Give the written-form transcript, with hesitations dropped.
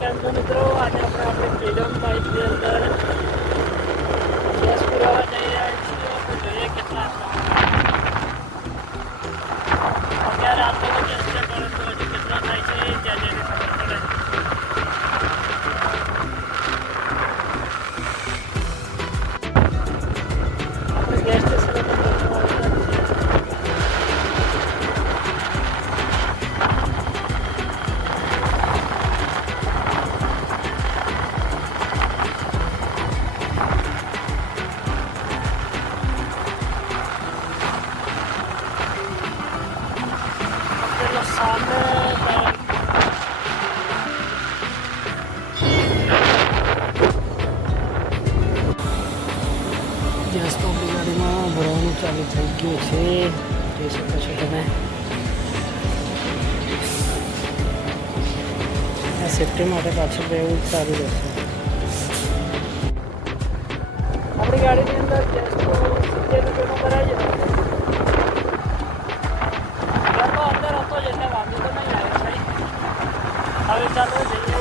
કેમ છો મિત્રો? આજે આપણે ફ્રીડમ બાઇકની અંદર ગેસ પુરાવા જઈ રહ્યા છીએ. તો જોઈએ કેટલા અત્યારે આપણો ગેસ છે, પરંતુ હજુ કેટલા થાય છે ત્યાં જઈને ખબર પડે. આપણે ગેસ સ્ટેશન પર પહોંચવા આવ્યા છીએ. સામે ગેસ તો આપણી ગાડીમાં ભરવાનું ચાલુ થઈ ગયું છે, જોઈ શકો છો તમે. આ સેફ્ટી માટે પાછળ રહેવું સારું રહેશે. આપણી ગાડીની અંદર ગેસ તો 70 રૂપિયાનો ભરાઈ જતો. અંદર હતો જ એટલે વાંધો તો નહીં આવ્યો ભાઈ. હવે ચાલો જઈએ